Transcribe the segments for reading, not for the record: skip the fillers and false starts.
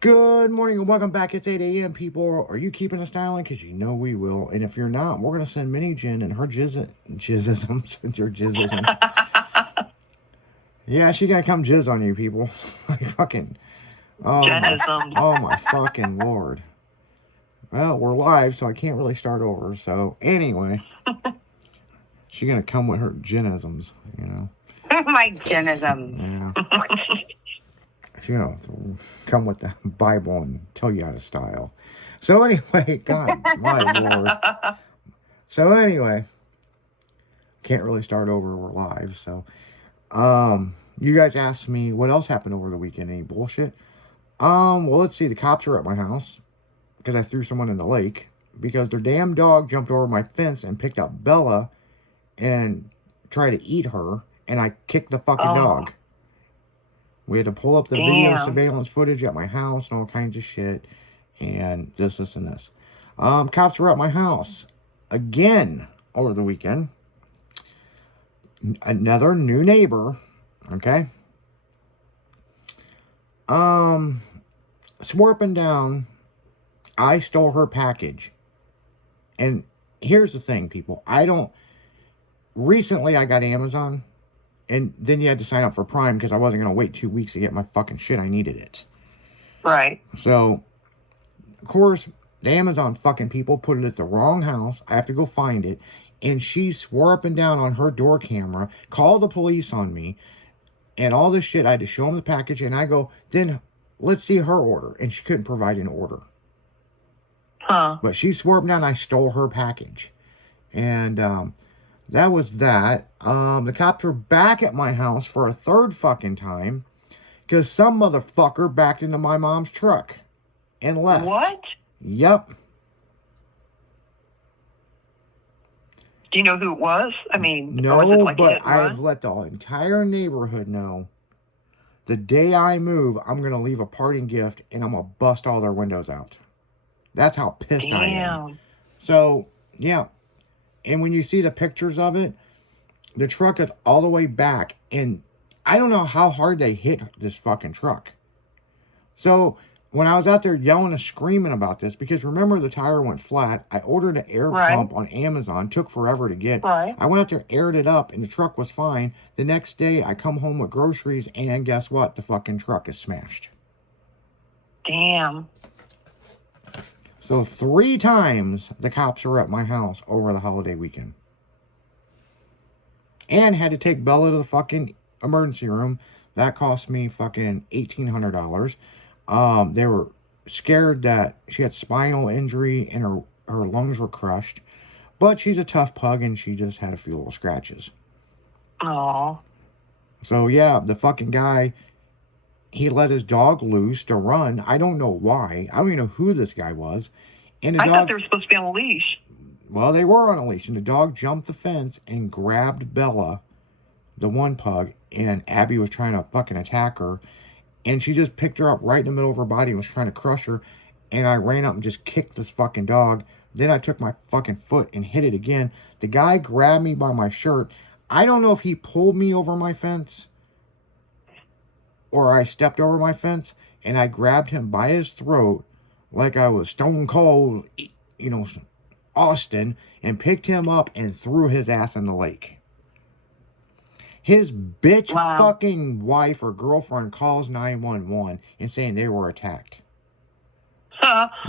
Good morning and welcome back. It's 8 a.m. people. Are you keeping us styling? Because you know we will. And if you're not, we're going to send Mini Jen and her jizzisms. Your jizzisms. Yeah, she going to come jizz on you people. Like fucking. Oh my fucking lord. Well, we're live, so I can't really start over. So anyway, she's going to come with her genisms, you know. My genisms. Yeah. You know, come with the Bible and tell you how to style. So anyway, God, my lord. So anyway, can't really start over. We're live. So, you guys asked me what else happened over the weekend. Any bullshit? Well, let's see. The cops are at my house because I threw someone in the lake because their damn dog jumped over my fence and picked up Bella and tried to eat her, and I kicked the fucking dog. We had to pull up the video surveillance footage at my house and all kinds of shit. And this, and this. Cops were at my house again over the weekend. Another new neighbor. Okay. Swore up and down I stole her package. And here's the thing, people. Recently I got Amazon. And then you had to sign up for Prime because I wasn't going to wait 2 weeks to get my fucking shit. I needed it. Right. So, of course, the Amazon fucking people put it at the wrong house. I have to go find it. And she swore up and down on her door camera, called the police on me, and all this shit. I had to show them the package. And I go, then let's see her order. And she couldn't provide an order. Huh. But she swore up and down I stole her package. And, that was that. The cops were back at my house for a third fucking time because some motherfucker backed into my mom's truck and left. What? Yep. Do you know who it was? I mean, no, was it like but I've let the entire neighborhood know the day I move, I'm going to leave a parting gift and I'm going to bust all their windows out. That's how pissed I am. So, yeah. And when you see the pictures of it, the truck is all the way back. And I don't know how hard they hit this fucking truck. So when I was out there yelling and screaming about this, because remember the tire went flat. I ordered an air pump on Amazon. Took forever to get. Right. I went out there, aired it up, and the truck was fine. The next day, I come home with groceries, and guess what? The fucking truck is smashed. Damn. So 3 times the cops were at my house over the holiday weekend. And had to take Bella to the fucking emergency room. That cost me fucking $1,800. They were scared that she had spinal injury and her lungs were crushed. But she's a tough pug and she just had a few little scratches. Oh. So yeah, the fucking guy, he let his dog loose to run. I don't know why. I don't even know who this guy was. And the I thought they were supposed to be on a leash. Well, they were on a leash. And the dog jumped the fence and grabbed Bella, the one pug. And Abby was trying to fucking attack her. And she just picked her up right in the middle of her body and was trying to crush her. And I ran up and just kicked this fucking dog. Then I took my fucking foot and hit it again. The guy grabbed me by my shirt. I don't know if he pulled me over my fence or I stepped over my fence, and I grabbed him by his throat like I was Stone Cold, you know, Austin, and picked him up and threw his ass in the lake. His bitch fucking wife or girlfriend calls 911 and saying they were attacked.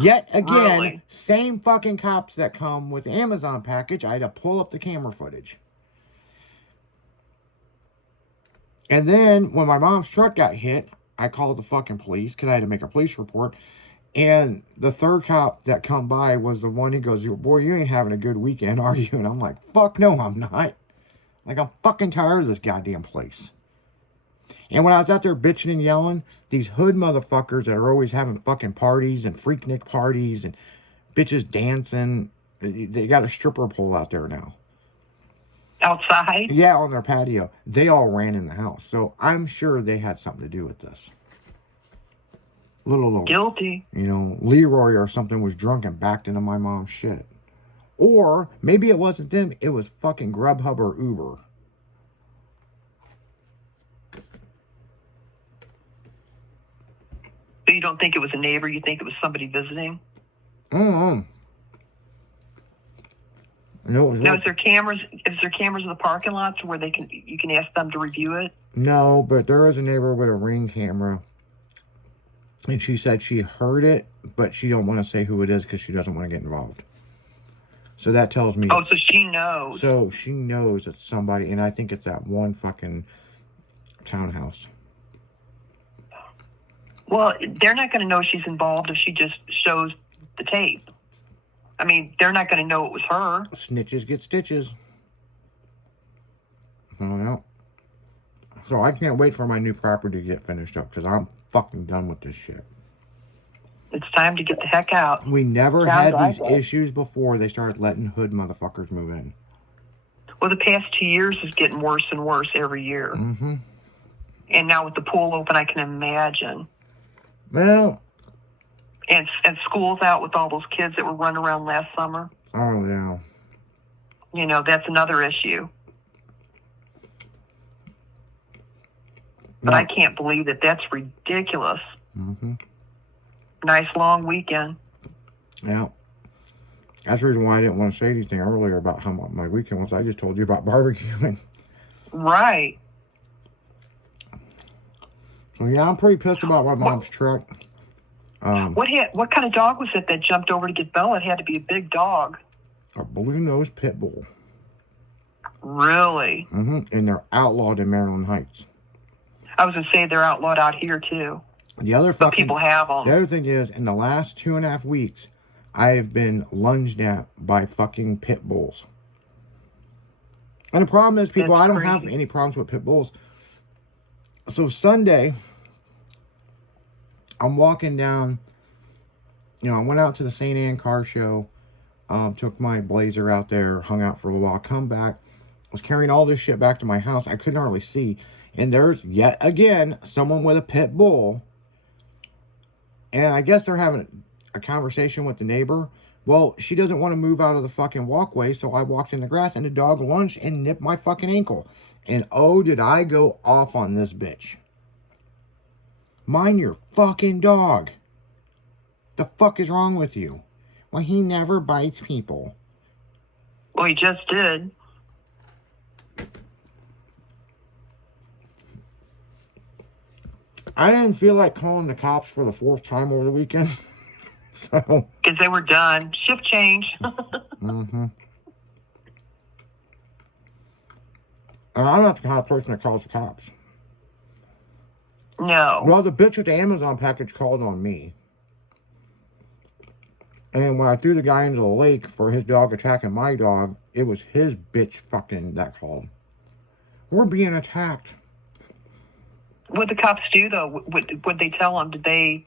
Yet again, same fucking cops that come with the Amazon package, I had to pull up the camera footage. And then when my mom's truck got hit, I called the fucking police because I had to make a police report. And the third cop that come by was the one who goes, boy, you ain't having a good weekend, are you? And I'm like, fuck no, I'm not. Like, I'm fucking tired of this goddamn place. And when I was out there bitching and yelling, these hood motherfuckers that are always having fucking parties and freaknik parties and bitches dancing, they got a stripper pole out there now. Outside? Yeah, on their patio. They all ran in the house. So I'm sure they had something to do with this. Little guilty. You know, Leroy or something was drunk and backed into my mom's shit. Or maybe it wasn't them. It was fucking Grubhub or Uber. Do you don't think it was a neighbor? You think it was somebody visiting? No, it was Now, is there cameras? Is there cameras in the parking lots where you can ask them to review it? No, but there is a neighbor with a Ring camera. And she said she heard it, but she don't want to say who it is because she doesn't want to get involved. So that tells me... Oh, so she knows. So she knows it's somebody, and I think it's that one fucking townhouse. Well, they're not going to know she's involved if she just shows the tape. I mean, they're not going to know it was her. Snitches get stitches. Oh, no. So I can't wait for my new property to get finished up because I'm fucking done with this shit. It's time to get the heck out. We never Sounds had like these it. issues before they started letting hood motherfuckers move in. Well, the past 2 years is getting worse and worse every year. Mm-hmm. And now with the pool open, I can imagine. Well... And school's out with all those kids that were running around last summer. Oh, yeah. You know, that's another issue. But I can't believe that. That's ridiculous. Mm-hmm. Nice long weekend. Yeah. That's the reason why I didn't want to say anything earlier about how my weekend was. I just told you about barbecuing. Right. So, yeah, I'm pretty pissed about my mom's truck. What kind of dog was it that jumped over to get Bella? It had to be a big dog. A blue-nosed pit bull. Really? Mm-hmm. And they're outlawed in Maryland Heights. I was going to say they're outlawed out here, too. The other But people have them. The other thing is, in the last 2.5 weeks, I have been lunged at by fucking pit bulls. And the problem is, people, That's I don't crazy. have any problems with pit bulls. So Sunday, I'm walking down, you know, I went out to the St. Anne car show, took my Blazer out there, hung out for a while, come back, was carrying all this shit back to my house. I couldn't hardly see. And there's, yet again, someone with a pit bull. And I guess they're having a conversation with the neighbor. Well, she doesn't want to move out of the fucking walkway, so I walked in the grass, and the dog lunged and nipped my fucking ankle. And oh, did I go off on this bitch. Mind your fucking dog. The fuck is wrong with you? Well, he never bites people. Well, he just did. I didn't feel like calling the cops for the 4th time over the weekend. So. Because they were done. Shift change. Mm-hmm. And I'm not the kind of person that calls the cops. No. Well, the bitch with the Amazon package called on me. And when I threw the guy into the lake for his dog attacking my dog, it was his bitch fucking that called. We're being attacked. What did the cops do, though? What they tell them? Did they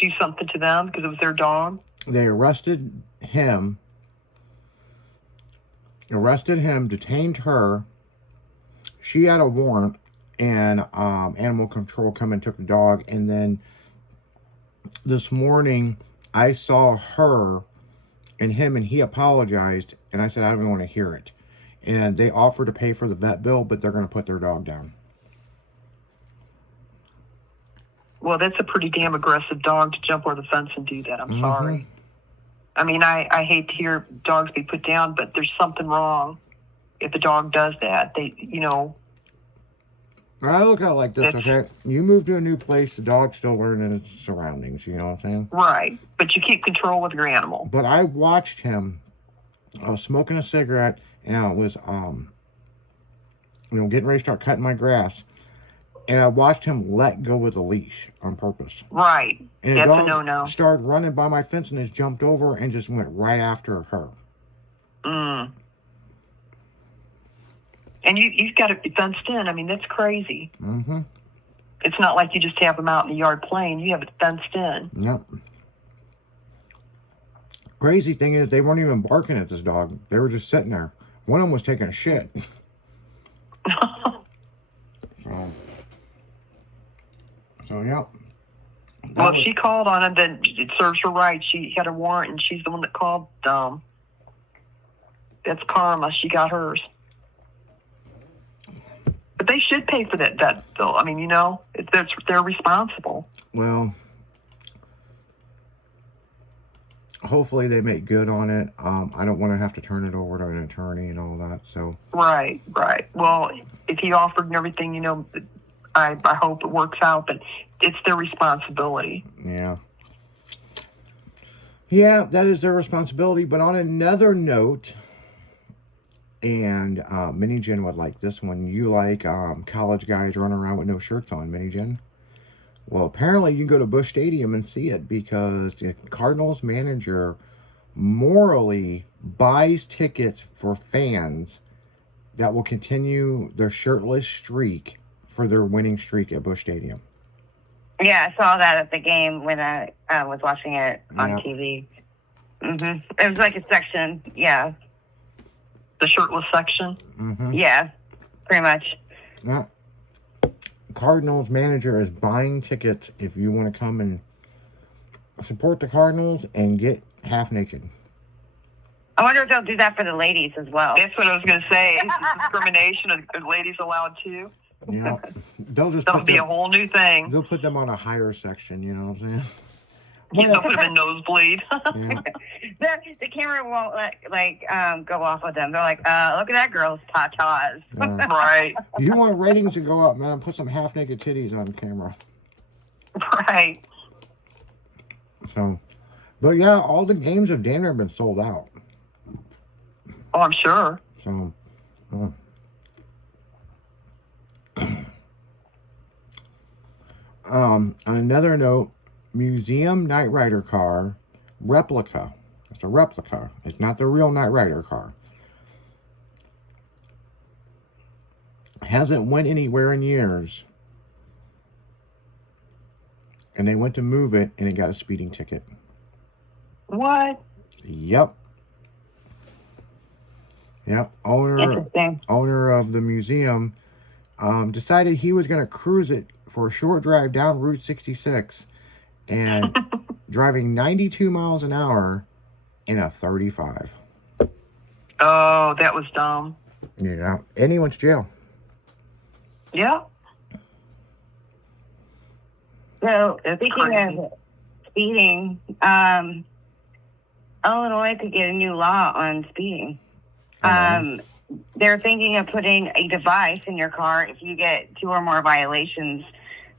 do something to them because it was their dog? They arrested him, detained her. She had a warrant, and animal control come and took the dog. And then this morning, I saw her and him, and he apologized. And I said, I don't want to hear it. And they offered to pay for the vet bill, but they're going to put their dog down. Well, that's a pretty damn aggressive dog to jump over the fence and do that. I'm sorry. I mean, I hate to hear dogs be put down, but there's something wrong if a dog does that. They, you know. I look at it like this, okay? You move to a new place, the dog's still learning its surroundings, you know what I'm saying? Right. But you keep control with your animal. But I watched him. I was smoking a cigarette, and I was, getting ready to start cutting my grass. And I watched him let go of the leash on purpose. Right. And that's the dog a no-no. started running by my fence and just jumped over and just went right after her. Mm. And you've got to be fenced in. I mean, that's crazy. Mm-hmm. It's not like you just have them out in the yard playing. You have it fenced in. Yep. Crazy thing is, they weren't even barking at this dog. They were just sitting there. One of them was taking a shit. So, yep. Well, if she called on him, then it serves her right. She had a warrant, and she's the one that called. That's karma. She got hers. But they should pay for that bill. I mean, you know, they're responsible. Well, hopefully they make good on it. I don't want to have to turn it over to an attorney and all that. So Right. Well, if he offered and everything, I hope it works out, but it's their responsibility. yeah. Yeah, that is their responsibility. But on another note, and Mini Jen would like this one. You like college guys running around with no shirts on, Mini Jen? Well, apparently you can go to Busch Stadium and see it because the Cardinals manager morally buys tickets for fans that will continue their shirtless streak for their winning streak at Busch Stadium. Yeah, I saw that at the game when I was watching it on Yeah. TV. It was like a section. Yeah. The shirtless section. Mm-hmm. Yeah, pretty much. Yeah. Cardinals manager is buying tickets if you want to come and support the Cardinals and get half naked. I wonder if they'll do that for the ladies as well. That's what I was going to say. Is discrimination? Are ladies allowed too? Yeah. They'll just That'll be a whole new thing. They'll put them on a higher section, you know what I'm saying? They'll put them in nosebleed. Yeah. The camera won't go off with them. They're like, look at that girl's tatas. Right. You want ratings to go up, man, put some half naked titties on camera. Right. So, but yeah, all the games have damn near been sold out. Oh, I'm sure. So, on another note, museum Knight Rider car replica. It's a replica. It's not the real Knight Rider car. Hasn't went anywhere in years. And they went to move it and it got a speeding ticket. What? Yep. Owner of the museum decided he was going to cruise it for a short drive down Route 66 and driving 92 miles an hour in a 35. Oh, that was dumb. Yeah. And he went to jail. Yeah. So, It's speaking crazy. of speeding, Illinois could get a new law on speeding. They're thinking of putting a device in your car if you get 2 or more violations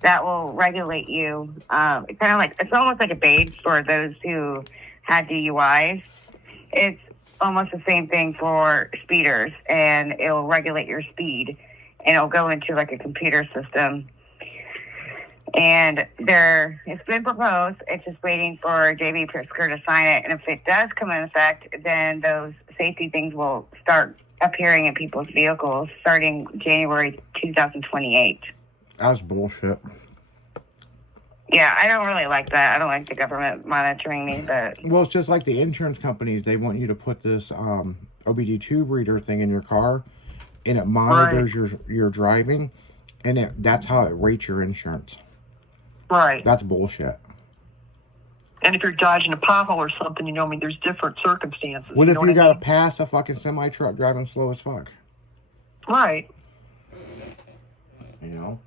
that will regulate you. It's almost like a bait for those who had DUIs. It's almost the same thing for speeders, and it'll regulate your speed, and it'll go into like a computer system. And it's been proposed. It's just waiting for J.B. Pritzker to sign it. And if it does come in effect, then those safety things will start appearing in people's vehicles starting January 2028. That's bullshit. Yeah, I don't really like that. I don't like the government monitoring me, but... Well, it's just like the insurance companies. They want you to put this OBD2 reader thing in your car, and it monitors your driving, and that's how it rates your insurance. Right. That's bullshit. And if you're dodging a pothole or something, there's different circumstances. What if know you I got to mean? pass a fucking semi-truck driving slow as fuck? Right. You know?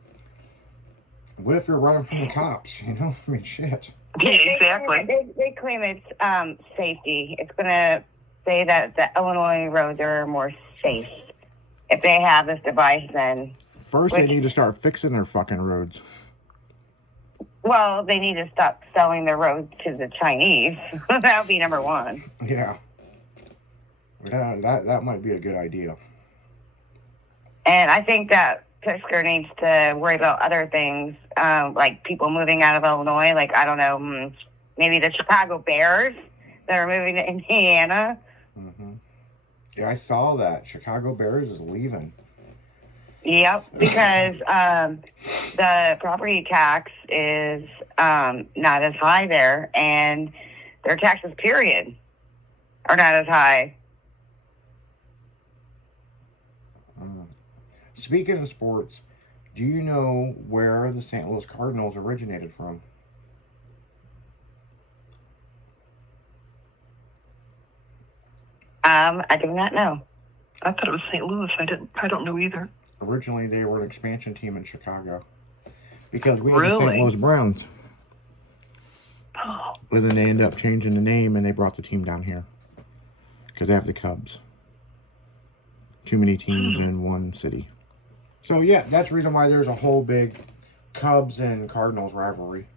What if you're running from the cops? You know? I mean, shit. Yeah, exactly. They claim it's safety. It's going to say that the Illinois roads are more safe. If they have this device, then... First, they need to start fixing their fucking roads. Well, they need to stop selling their roads to the Chinese. That would be number one. Yeah. Yeah, that might be a good idea. And I think that Pritzker needs to worry about other things, like people moving out of Illinois. Like, I don't know, maybe the Chicago Bears that are moving to Indiana. Mm-hmm. Yeah, I saw that. Chicago Bears is leaving. Yep, because the property tax is not as high there, and their taxes, period, are not as high. Speaking of sports, do you know where the St. Louis Cardinals originated from? I do not know. I thought it was St. Louis. I don't know either. Originally, they were an expansion team in Chicago. Because we were the Really? St. Louis Browns. But then they end up changing the name and they brought the team down here. Because they have the Cubs. Too many teams in one city. So yeah, that's the reason why there's a whole big Cubs and Cardinals rivalry.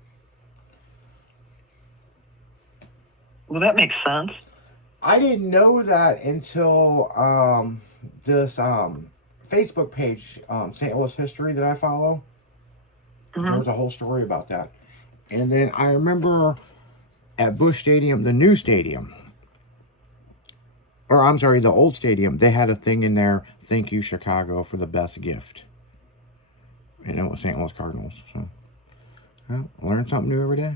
Well, that makes sense. I didn't know that until this Facebook page, St. Louis History, that I follow. There was a whole story about that. And then I remember at Busch Stadium, the new stadium, or I'm sorry, the old stadium, they had a thing in there, thank you Chicago for the best gift. And it was St. Louis Cardinals. So, well, learn something new every day.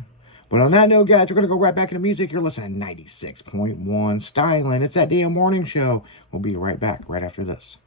But on that note, guys, we're going to go right back into music. You're listening to 96.1 Styling. It's that damn morning show. We'll be right back right after this.